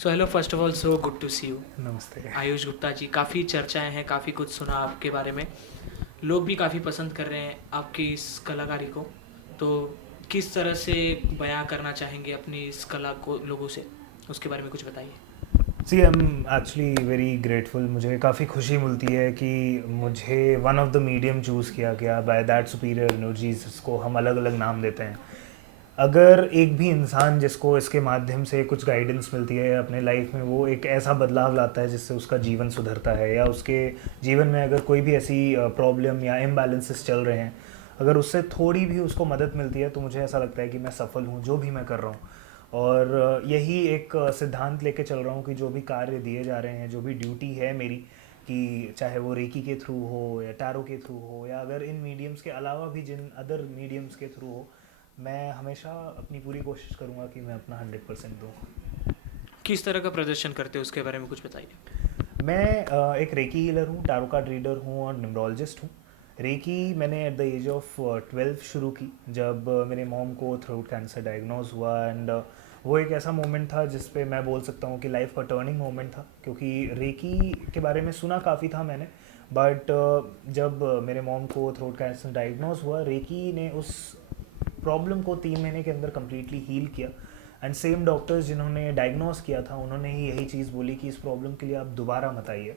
So hello, first of all so good to see you. नमस्ते। आयुष गुप्ता जी, काफ़ी चर्चाएं हैं, काफ़ी कुछ सुना आपके बारे में। लोग भी काफ़ी पसंद कर रहे हैं आपकी इस कलाकारी को। तो किस तरह से बयां करना चाहेंगे अपनी इस कला को लोगों से, उसके बारे में कुछ बताइए। See I am actually very grateful. मुझे काफ़ी खुशी मिलती है कि मुझे one of the medium choose किया गया बाय दैट सुपीरियर एनर्जीज, जिसको हम अलग अलग नाम देते हैं। अगर एक भी इंसान जिसको इसके माध्यम से कुछ गाइडेंस मिलती है अपने लाइफ में, वो एक ऐसा बदलाव लाता है जिससे उसका जीवन सुधरता है, या उसके जीवन में अगर कोई भी ऐसी प्रॉब्लम या इम्बैलेंसेस चल रहे हैं, अगर उससे थोड़ी भी उसको मदद मिलती है, तो मुझे ऐसा लगता है कि मैं सफल हूँ जो भी मैं कर रहा हूँ। और यही एक सिद्धांत लेके चल रहा हूँ कि जो भी कार्य दिए जा रहे हैं, जो भी ड्यूटी है मेरी, कि चाहे वो रेकी के थ्रू हो या टैरो के थ्रू हो, या अगर इन मीडियम्स के अलावा भी जिन अदर मीडियम्स के थ्रू हो, मैं हमेशा अपनी पूरी कोशिश करूँगा कि मैं अपना 100% दूँ। किस तरह का प्रदर्शन करते हो उसके बारे में कुछ बताइए। मैं एक रेकी हीलर हूँ, टैरो कार्ड रीडर हूँ और न्यूमरोलॉजिस्ट हूँ। रेकी मैंने एट द एज ऑफ 12 शुरू की, जब मेरे मॉम को थ्रोट कैंसर डायग्नोज हुआ। एंड वो एक ऐसा मोमेंट था जिस पे मैं बोल सकता हूँ कि लाइफ का टर्निंग मोमेंट था, क्योंकि रेकी के बारे में सुना काफ़ी था मैंने। बट जब मेरे मॉम को थ्रोट कैंसर डायग्नोज हुआ, रेकी ने उस प्रॉब्लम को 3 महीने के अंदर कम्प्लीटली हील किया। एंड सेम डॉक्टर्स जिन्होंने डायग्नोस किया था, उन्होंने ही यही चीज़ बोली कि इस प्रॉब्लम के लिए आप दोबारा मत आइए।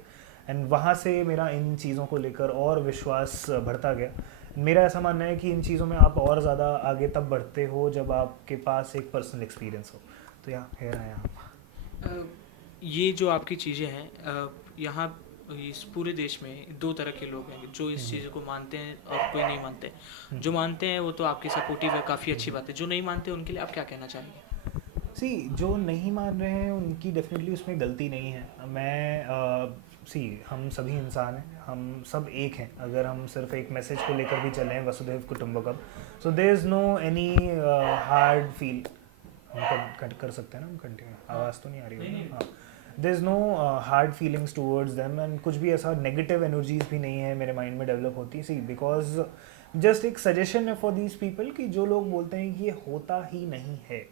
एंड वहाँ से मेरा इन चीज़ों को लेकर और विश्वास बढ़ता गया। मेरा ऐसा मानना है कि इन चीज़ों में आप और ज़्यादा आगे तब बढ़ते हो जब आपके पास एक पर्सनल एक्सपीरियंस हो। तो या हेयर आई एम। अ, ये जो आपकी चीज़ें हैं, यहाँ इस पूरे देश में दो तरह के लोग हैं, जो इस चीज़ को मानते हैं और कोई नहीं मानते। जो मानते हैं वो तो आपके सपोर्टिव है, काफ़ी अच्छी बात है। जो नहीं मानते उनके लिए आप क्या कहना चाहेंगे। सी जो नहीं मान रहे हैं उनकी डेफिनेटली उसमें गलती नहीं है। मैं सी हम सभी इंसान हैं, हम सब एक हैं। अगर हम सिर्फ एक मैसेज को लेकर भी चलें, वसुधैव कुटुंबकम, so there is no any hard feel. हम कब कट कर सकते हैं ना, हम कंटिन्यू, हाँ, आवाज़ तो नहीं आ रही नहीं होगी नहीं। ना? हाँ। There is no hard feelings towards them, and कुछ भी ऐसा नेगेटिव एनर्जीज भी नहीं है मेरे माइंड में डेवलप होती। सी बिकॉज जस्ट एक सजेशन है फॉर दीज पीपल कि जो लोग बोलते हैं कि ये होता ही नहीं है,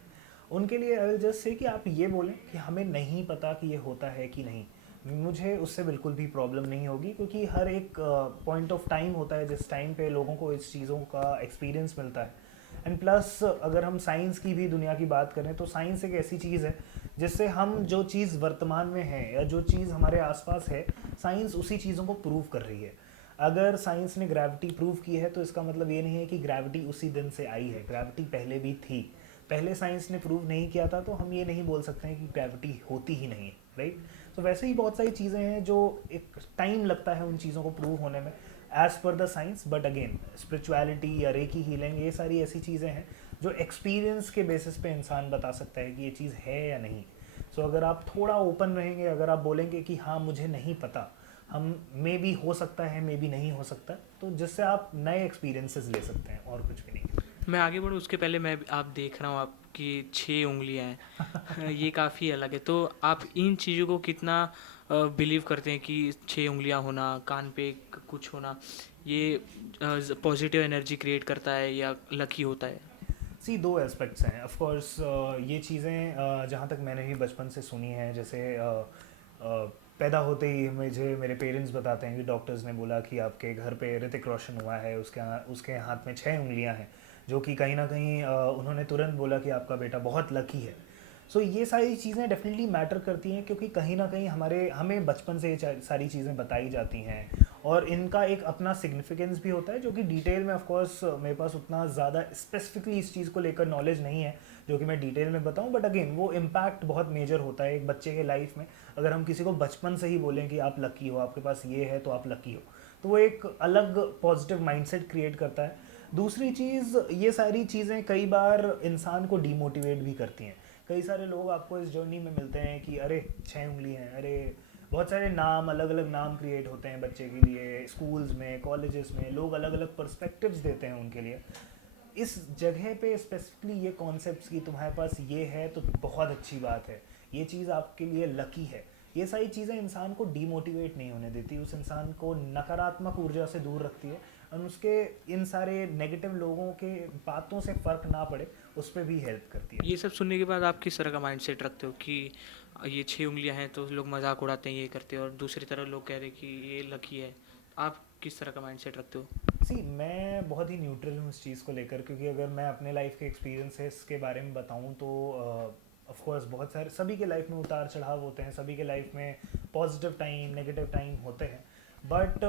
उनके लिए आई विल जस्ट से कि आप ये बोलें कि हमें नहीं पता कि ये होता है कि नहीं। मुझे उससे बिल्कुल भी प्रॉब्लम नहीं होगी, क्योंकि हर एक पॉइंट ऑफ टाइम होता है जिस टाइम पे लोगों को इस चीज़ों का एक्सपीरियंस मिलता है। एंड प्लस अगर हम साइंस की भी दुनिया की बात करें, तो साइंस एक ऐसी चीज़ है जिससे हम जो चीज़ वर्तमान में है या जो चीज़ हमारे आसपास है, साइंस उसी चीज़ों को प्रूव कर रही है। अगर साइंस ने ग्रेविटी प्रूव की है, तो इसका मतलब ये नहीं है कि ग्रेविटी उसी दिन से आई है। ग्रेविटी पहले भी थी, पहले साइंस ने प्रूव नहीं किया था, तो हम ये नहीं बोल सकते हैं कि ग्रेविटी होती ही नहीं है, राइट। तो वैसे ही बहुत सारी चीज़ें हैं जो एक टाइम लगता है उन चीज़ों को प्रूव होने में, as per the science. But again, spirituality या रेकी हीलिंग, ये सारी ऐसी चीज़ें हैं जो एक्सपीरियंस के बेसिस पे इंसान बता सकता है कि ये चीज़ है या नहीं। सो अगर आप थोड़ा ओपन रहेंगे, अगर आप बोलेंगे कि हाँ मुझे नहीं पता, हम मे बी हो सकता है, मे बी नहीं हो सकता, तो जिससे आप नए एक्सपीरियंसेस ले सकते हैं, और कुछ भी नहीं। मैं आगे बढ़ूँ उसके पहले मैं आप देख रहा हूँ आपकी 6 उंगलियाँ हैं। ये काफ़ी अलग है। तो आप इन चीज़ों को कितना बिलीव करते हैं कि 6 उंगलियाँ होना, कान पे कुछ होना, ये पॉजिटिव एनर्जी क्रिएट करता है या लकी होता है। सी दो एस्पेक्ट्स हैं ऑफ कोर्स। ये चीज़ें जहाँ तक मैंने भी बचपन से सुनी हैं, जैसे पैदा होते ही मुझे मेरे पेरेंट्स बताते हैं कि डॉक्टर्स ने बोला कि आपके घर पे ऋतिक रोशन हुआ है, उसके हाथ में 6 उंगलियां हैं, जो कि कहीं ना कहीं उन्होंने तुरंत बोला कि आपका बेटा बहुत लकी है। सो ये सारी चीज़ें डेफिनेटली मैटर करती हैं, क्योंकि कहीं ना कहीं हमें बचपन से ये सारी चीज़ें बताई जाती हैं, और इनका एक अपना सिग्निफिकेंस भी होता है, जो कि डिटेल में ऑफ कोर्स मेरे पास उतना ज़्यादा स्पेसिफिकली इस चीज़ को लेकर नॉलेज नहीं है जो कि मैं डिटेल में बताऊं। बट अगेन, वो इम्पैक्ट बहुत मेजर होता है एक बच्चे के लाइफ में। अगर हम किसी को बचपन से ही बोलें कि आप लकी हो, आपके पास ये है तो आप लकी हो, तो वो एक अलग पॉजिटिव माइंडसेट क्रिएट करता है। दूसरी चीज़, ये सारी चीज़ें कई बार इंसान को डीमोटिवेट भी करती हैं। कई सारे लोग आपको इस जर्नी में मिलते हैं कि अरे 6 उंगली हैं, अरे बहुत सारे नाम, अलग अलग नाम क्रिएट होते हैं बच्चे के लिए, स्कूल्स में, कॉलेजेस में लोग अलग अलग पर्सपेक्टिव्स देते हैं उनके लिए। इस जगह पे स्पेसिफिकली ये कॉन्सेप्ट्स की तुम्हारे पास ये है तो बहुत अच्छी बात है, ये चीज़ आपके लिए लकी है, ये सारी चीज़ें इंसान को डीमोटिवेट नहीं होने देती, उस इंसान को नकारात्मक ऊर्जा से दूर रखती है, और उसके इन सारे नेगेटिव लोगों के बातों से फ़र्क ना पड़े, उस पर भी हेल्प करती है। ये सब सुनने के बाद आप किस तरह का माइंडसेट रखते हो कि ये 6 उंगलियां हैं तो लोग मजाक उड़ाते हैं ये करते हैं, और दूसरी तरफ लोग कह रहे हैं कि ये लकी है। आप किस तरह का माइंडसेट रखते हो? सी मैं बहुत ही न्यूट्रल हूँ इस चीज़ को लेकर, क्योंकि अगर मैं अपने लाइफ के एक्सपीरियंसेस के बारे में बताऊँ तो ऑफ कोर्स बहुत सारे, सभी के लाइफ में उतार चढ़ाव होते हैं, सभी के लाइफ में पॉजिटिव टाइम नेगेटिव टाइम होते हैं। बट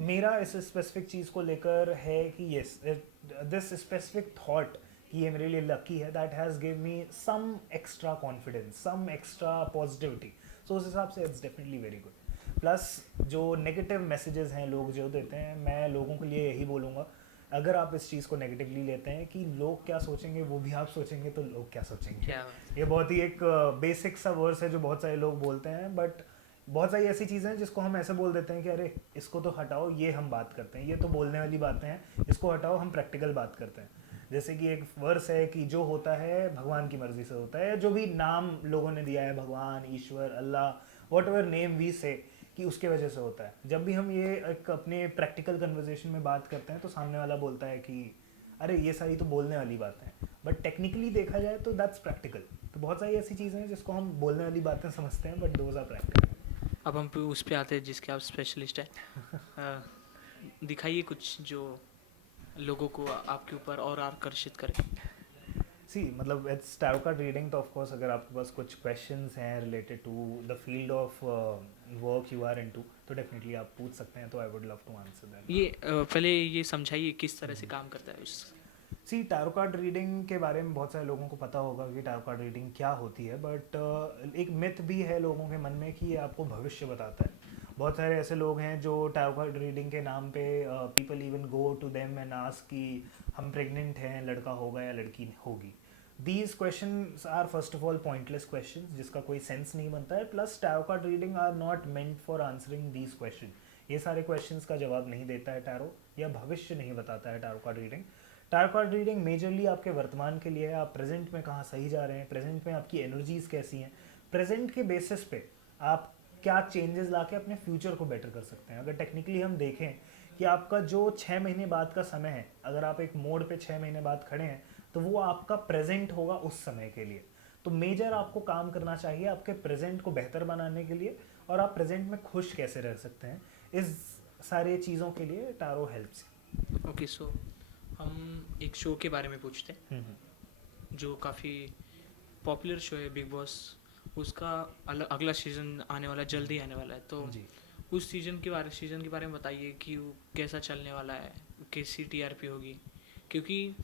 मेरा इस स्पेसिफिक चीज़ को लेकर है कि यस, दिस स्पेसिफिक थॉट कि ये मेरे लिए लकी है, that has give me some extra confidence, some extra positivity. So उस हिसाब से it's definitely very good. Plus जो नेगेटिव मैसेजेस हैं लोग जो देते हैं, मैं लोगों के लिए यही बोलूँगा, अगर आप इस चीज़ को नेगेटिवली लेते हैं कि लोग क्या सोचेंगे वो भी आप सोचेंगे, तो लोग क्या सोचेंगे। क्या बात ये बहुत ही एक बेसिक सा वर्स है जो बहुत सारे लोग बोलते हैं, बट बहुत सारी ऐसी चीज़ें हैं जिसको हम ऐसे बोल देते हैं कि अरे इसको तो हटाओ, ये हम बात करते हैं, ये तो बोलने वाली बातें हैं, इसको हटाओ, हम प्रैक्टिकल बात करते हैं। जैसे कि एक वर्स है कि जो होता है भगवान की मर्जी से होता है, जो भी नाम लोगों ने दिया है, भगवान, ईश्वर, अल्लाह, वॉट एवर नेम वी से, कि उसके वजह से होता है। जब भी हम ये एक अपने प्रैक्टिकल कन्वर्जेशन में बात करते हैं तो सामने वाला बोलता है कि अरे ये सारी तो बोलने वाली बातें हैं, बट टेक्निकली देखा जाए तो दैट्स प्रैक्टिकल। तो बहुत सारी ऐसी चीज़ें हैं जिसको हम बोलने वाली बातें समझते हैं, बट दोज आर प्रैक्टिकल। है। अब हम उस पे आते हैं जिसके आप स्पेशलिस्ट हैं। दिखाइए कुछ जो लोगों को आपके ऊपर और आकर्षित करे। सी मतलब इट्स टैरो कार्ड रीडिंग, तो ऑफ कोर्स अगर आपके पास कुछ क्वेश्चंस हैं related to the field of work you are into, तो डेफिनेटली आप पूछ सकते हैं, तो I would love to answer that. ये पहले ये समझाइए किस तरह से काम करता है उस। सी टैरो कार्ड रीडिंग के बारे में बहुत सारे लोगों को पता होगा कि टैरो कार्ड रीडिंग क्या होती है, बट एक मिथ भी है लोगों के मन में कि ये आपको भविष्य बताता है। बहुत सारे ऐसे लोग हैं जो टैरो कार्ड रीडिंग के नाम पे people even go to them and ask कि हम प्रेग्नेंट हैं, लड़का होगा या लड़की होगी। These question are first of all pointless question जिसका कोई सेंस नहीं बनता है। Plus tarot card reading are not meant for answering these question. ये सारे क्वेश्चंस का जवाब नहीं देता है टैरो, या भविष्य नहीं बताता है tarot card reading. Tarot card reading majorly आपके वर्तमान के लिए है, आप प्रेजेंट में कहाँ सही जा रहे हैं, प्रेजेंट में आपकी एनर्जीज कैसी हैं, प्रेजेंट के बेसिस पे आप क्या चेंजेस लाके अपने फ्यूचर को बेटर कर सकते हैं। अगर टेक्निकली हम देखें कि आपका जो 6 महीने बाद का समय है, अगर आप एक मोड़ पे 6 महीने बाद खड़े हैं, तो वो आपका प्रेजेंट होगा उस समय के लिए। तो मेजर आपको काम करना चाहिए आपके प्रेजेंट को बेहतर बनाने के लिए, और आप प्रेजेंट में खुश कैसे रह सकते हैं, इस सारे चीज़ों के लिए टैरो हेल्प्स। ओके, सो हम एक शो के बारे में पूछते हैं जो काफ़ी पॉपुलर शो है, बिग बॉस। उसका अगला सीज़न आने वाला है, जल्दी आने वाला है। तो जी। उस सीज़न के बारे में बताइए कि वो कैसा चलने वाला है, कैसी टीआरपी होगी। क्योंकि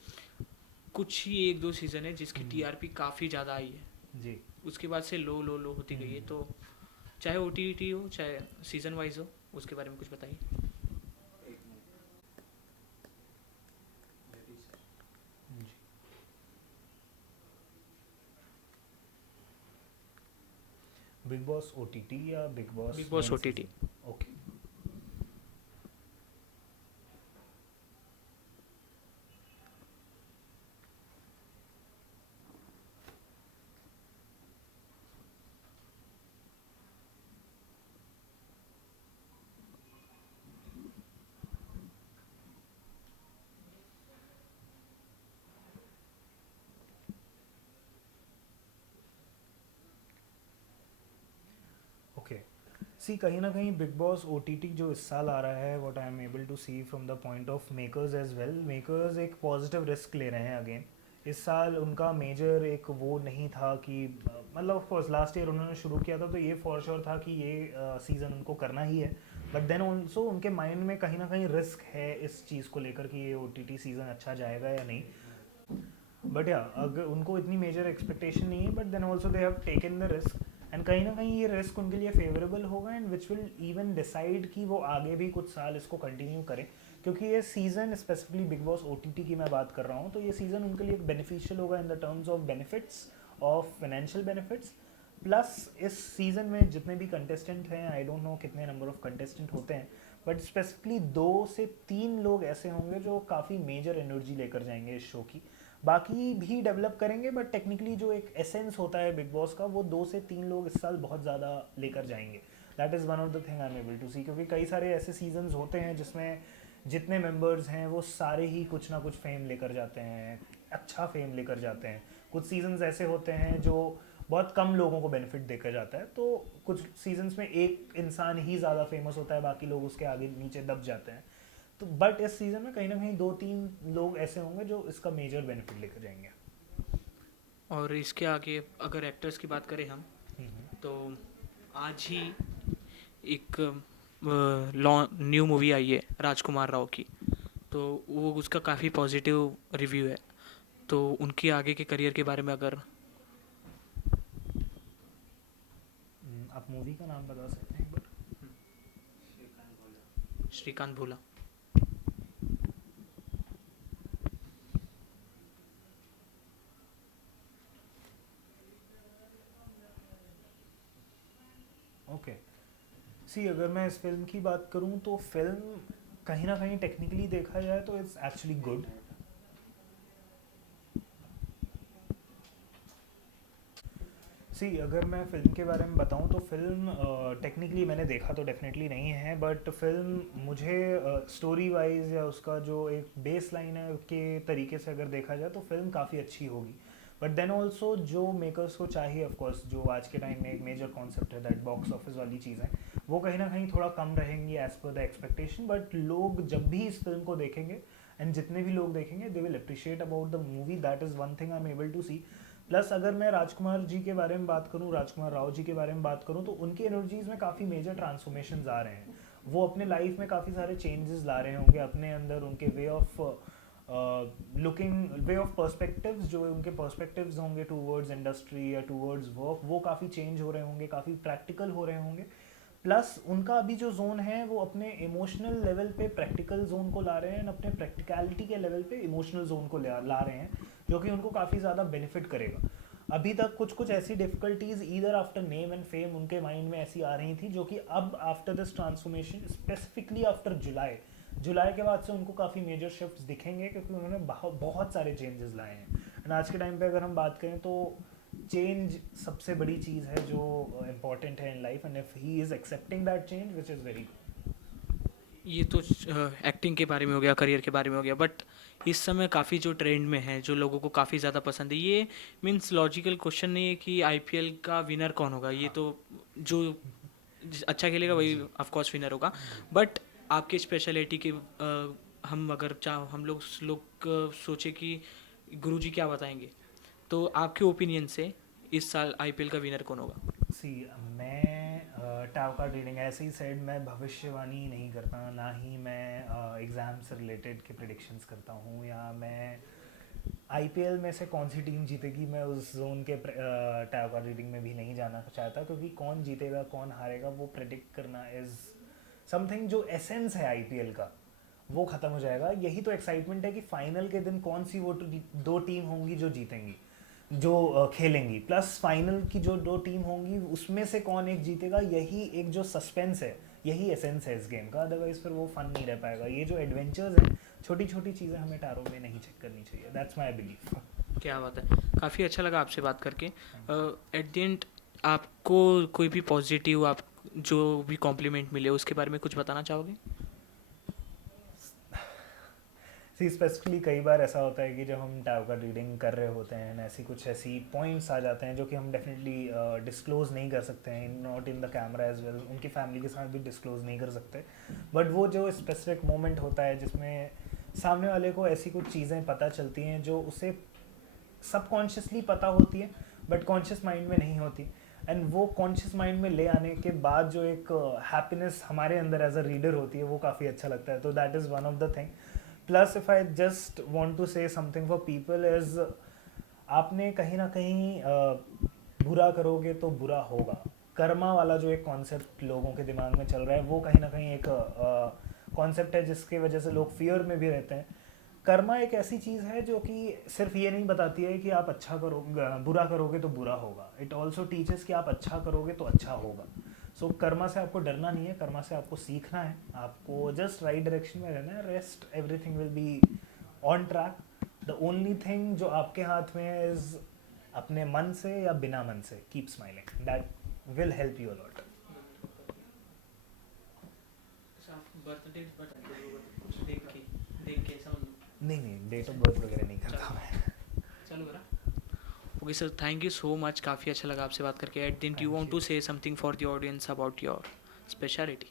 कुछ ही 1-2 सीज़न है जिसकी टीआरपी काफ़ी ज़्यादा आई है, जी। उसके बाद से लो लो लो होती गई है। तो चाहे ओटीटी हो चाहे सीज़न वाइज हो, उसके बारे में कुछ बताइए। बिग बॉस ओटीटी या Bigg Boss? Bigg Boss OTT. Okay. Okay, see कहीं ना कहीं बिग बॉस ओटीटी जो इस साल आ रहा है, what I am able to see from the point of makers as well, makers एक पॉजिटिव रिस्क ले रहे हैं अगेन। इस साल उनका मेजर एक वो नहीं था कि मतलब ऑफ कोर्स लास्ट ईयर उन्होंने शुरू किया था तो ये फॉर श्योर था कि ये सीज़न उनको करना ही है, बट देन ऑल्सो उनके माइंड में कहीं ना कहीं रिस्क है इस चीज़ को लेकर कि ये ओटीटी सीज़न अच्छा जाएगा या नहीं। बट या अगर उनको इतनी मेजर एक्सपेक्टेशन नहीं है, but then also they have taken the risk, and कहीं ना कहीं ये रिस्क उनके लिए फेवरेबल होगा, and which will even decide कि वो आगे भी कुछ साल इसको कंटिन्यू करें। क्योंकि ये season specifically big Boss OTT की मैं बात कर रहा हूँ, तो ये सीज़न उनके लिए बेनिफिशियल होगा in the terms of benefits, of financial benefits. Plus इस सीज़न में जितने भी कंटेस्टेंट हैं, आई डोंट नो कितने नंबर ऑफ कंटेस्टेंट होते हैं, बट स्पेसिफिकली 2 से 3 लोग ऐसे होंगे जो काफ़ी मेजर एनर्जी लेकर जाएंगे इस शो की। बाकी भी डेवलप करेंगे, बट टेक्निकली जो एक एसेंस होता है बिग बॉस का, वो 2 से 3 लोग इस साल बहुत ज़्यादा लेकर जाएंगे। That is one of the thing I am able to see, क्योंकि कई सारे ऐसे सीजन्स होते हैं जिसमें जितने मेंबर्स हैं वो सारे ही कुछ ना कुछ फेम लेकर जाते हैं, अच्छा फेम लेकर जाते हैं। कुछ सीजन्स ऐसे होते हैं जो बहुत कम लोगों को बेनिफिट देखा जाता है। तो कुछ सीजन्स में एक इंसान ही ज़्यादा फेमस होता है, बाकी लोग उसके आगे नीचे दब जाते हैं। तो बट इस सीज़न में कहीं ना कहीं 2-3 लोग ऐसे होंगे जो इसका मेजर बेनिफिट लेकर जाएंगे। और इसके आगे अगर एक्टर्स की बात करें हम, तो आज ही एक न्यू मूवी आई है राजकुमार राव की, तो वो उसका काफ़ी पॉजिटिव रिव्यू है। तो उनके आगे के करियर के बारे में अगर आप मूवी का नाम बता सकते हैं एक बार? श्रीकांत भोला। ओके, सी अगर मैं इस फिल्म की बात करूं तो फिल्म कहीं ना कहीं टेक्निकली देखा जाए तो इट्स एक्चुअली गुड। सी अगर मैं फ़िल्म के बारे में बताऊं तो फिल्म टेक्निकली मैंने देखा तो डेफिनेटली नहीं है, बट फिल्म मुझे स्टोरी वाइज या उसका जो एक बेस लाइन है के तरीके से अगर देखा जाए तो फिल्म काफ़ी अच्छी होगी। बट देन ऑल्सो जो मेकर्स को चाहिए, ऑफकोर्स जो आज के टाइम में एक मेजर कॉन्सेप्ट है दैट बॉक्स ऑफिस वाली चीज़ें, वो कहीं ना कहीं थोड़ा कम रहेंगी as per the expectation. But लोग जब भी इस फिल्म को देखेंगे एंड जितने भी लोग देखेंगे they will appreciate about the movie, that is one thing I am able to see. Plus अगर मैं राजकुमार जी के बारे में बात करूँ, राजकुमार राव जी के बारे में बात करूँ, तो उनकी एनर्जीज़ में काफ़ी मेजर ट्रांसफॉर्मेशन आ रहे हैं। वो अपने लाइफ में काफ़ी सारे चेंजेस ला रहे होंगे अपने अंदर, उनके way of looking, way of perspectives, जो उनके पर्सपेक्टिव्स होंगे टूवर्ड्स इंडस्ट्री या टूवर्ड्स वर्क, वो काफ़ी चेंज हो रहे होंगे, काफ़ी प्रैक्टिकल हो रहे होंगे। प्लस उनका अभी जो जोन है वो अपने इमोशनल लेवल पे प्रैक्टिकल जोन को ला रहे हैं, अपने प्रैक्टिकलिटी के लेवल पे इमोशनल जोन को ला रहे हैं, जो कि उनको काफ़ी ज़्यादा बेनिफिट करेगा। अभी तक कुछ कुछ ऐसी difficulties either after name and fame उनके माइंड में ऐसी आ रही थी, जो कि अब after this transformation, specifically after July के बाद से उनको काफ़ी मेजर शिफ्ट्स दिखेंगे, क्योंकि उन्होंने बहुत सारे चेंजेस लाए हैं। एंड आज के टाइम पे अगर हम बात करें तो चेंज सबसे बड़ी चीज़ है जो इम्पॉर्टेंट है in life, and if he is accepting that change which is very good. ये तो एक्टिंग के बारे में हो गया, करियर के बारे में हो गया, बट इस समय काफ़ी जो ट्रेंड में है, जो लोगों को काफ़ी ज़्यादा पसंद है, ये मीन्स लॉजिकल क्वेश्चन नहीं है कि आईपीएल का विनर कौन होगा, ये हाँ तो जो अच्छा खेलेगा वही जी। ऑफ कोर्स विनर होगा। बट आपके स्पेशलिटी के हम अगर हम लोग सोचे कि गुरुजी क्या बताएंगे, तो आपके ओपिनियन से इस साल आईपीएल का विनर कौन होगा? सी मैं टाव कार्ड रीडिंग ऐसे ही सेड, मैं भविष्यवाणी नहीं करता, ना ही मैं एग्ज़ाम से रिलेटेड के प्रिडिक्शंस करता हूँ, या मैं आईपीएल में से कौन सी टीम जीतेगी मैं उस जोन के टाव कार्ड रीडिंग में भी नहीं जाना चाहता, क्योंकि कौन जीतेगा कौन हारेगा वो प्रिडिक्ट करना इज़ समथिंग, जो एसेंस है आईपीएल का वो ख़त्म हो जाएगा। यही तो एक्साइटमेंट है कि फाइनल के दिन कौन सी वो दो टीम होंगी जो जीतेंगी, जो खेलेंगी, प्लस फाइनल की जो दो टीम होंगी उसमें से कौन एक जीतेगा, यही एक जो सस्पेंस है, यही एसेंस है इस गेम का। अदरवाइज फिर वो फन नहीं रह पाएगा। ये जो एडवेंचर्स हैं, छोटी छोटी चीज़ें हमें टारों में नहीं चेक करनी चाहिए, दैट्स माई बिलीफ। क्या बात है, काफ़ी अच्छा लगा आपसे बात करके। एट द एंड आपको कोई भी पॉजिटिव, आप जो भी कॉम्प्लीमेंट मिले उसके बारे में कुछ बताना चाहोगे? सी स्पेसिफिकली कई बार ऐसा होता है कि जब हम टाव का रीडिंग कर रहे होते हैं, ऐसी पॉइंट्स आ जाते हैं जो कि हम डेफिनेटली डिस्क्लोज नहीं कर सकते हैं, not in the camera as well, उनकी फैमिली के साथ भी डिस्क्लोज नहीं कर सकते। बट वो जो स्पेसिफिक मोमेंट होता है जिसमें सामने वाले को ऐसी कुछ चीज़ें पता चलती हैं जो उसे सबकॉन्शियसली पता होती है बट कॉन्शियस माइंड में नहीं होती, एंड वो कॉन्शियस माइंड में ले आने के बाद जो एक हैप्पीनेस हमारे अंदर एज अ रीडर होती है, वो काफ़ी अच्छा लगता है। तो that is one of the thing. Plus if I just want to say something for people is, आपने कहीं ना कहीं बुरा करोगे तो बुरा होगा, कर्मा वाला जो एक कॉन्सेप्ट लोगों के दिमाग में चल रहा है, वो कहीं ना कहीं एक कॉन्सेप्ट है जिसके वजह से लोग फियर में भी रहते हैं। कर्मा एक ऐसी चीज़ है जो कि सिर्फ ये नहीं बताती है कि आप अच्छा करोगे, बुरा करोगे तो बुरा होगा, इट ऑल्सो टीचेस कि आप अच्छा करोगे तो अच्छा होगा। सो कर्मा से आपको डरना नहीं है, कर्मा से आपको सीखना है, आपको जस्ट राइट डायरेक्शन में रहना है, rest everything will be on track. The only thing जो आपके हाथ में है इज़ अपने मन से या बिना मन से keep smiling, that will help you a lot. Birthday देख के समझ नहीं, डेट ऑफ बर्थ वगैरह नहीं करता मैं। चलो करा। Okay sir, thank you so much, काफ़ी अच्छा लगा आपसे बात करके. At the end, you thank want you. To say something for the audience about your speciality?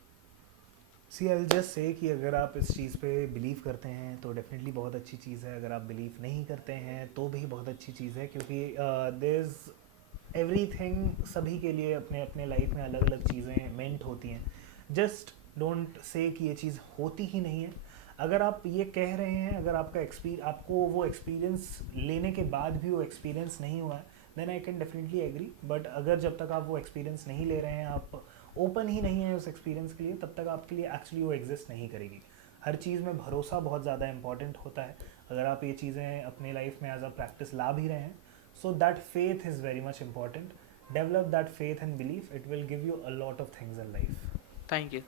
See I will just say कि अगर आप इस चीज़ पे बिलीव करते हैं तो डेफिनेटली बहुत अच्छी चीज़ है. अगर आप बिलीव नहीं करते हैं तो भी बहुत अच्छी चीज़ है, क्योंकि देयर इज़ एवरीथिंग, सभी के लिए अपने अपने लाइफ में अलग अलग चीज़ें मेंट होती हैं. जस्ट डोंट से कि ये चीज़ होती ही नहीं है. अगर आप ये कह रहे हैं, अगर आपको वो एक्सपीरियंस लेने के बाद भी वो एक्सपीरियंस नहीं हुआ है, then I can definitely agree. But अगर जब तक आप वो एक्सपीरियंस नहीं ले रहे हैं, आप ओपन ही नहीं है उस एक्सपीरियंस के लिए, तब तक आपके लिए एक्चुअली वो एग्जिस्ट नहीं करेगी. हर चीज़ में भरोसा बहुत ज़्यादा इंपॉर्टेंट होता है. अगर आप ये चीज़ें अपने लाइफ में एज अ प्रैक्टिस ला भी रहे हैं, so that faith is very much important. Develop that faith and belief, it will give you a lot of things in life. Thank you.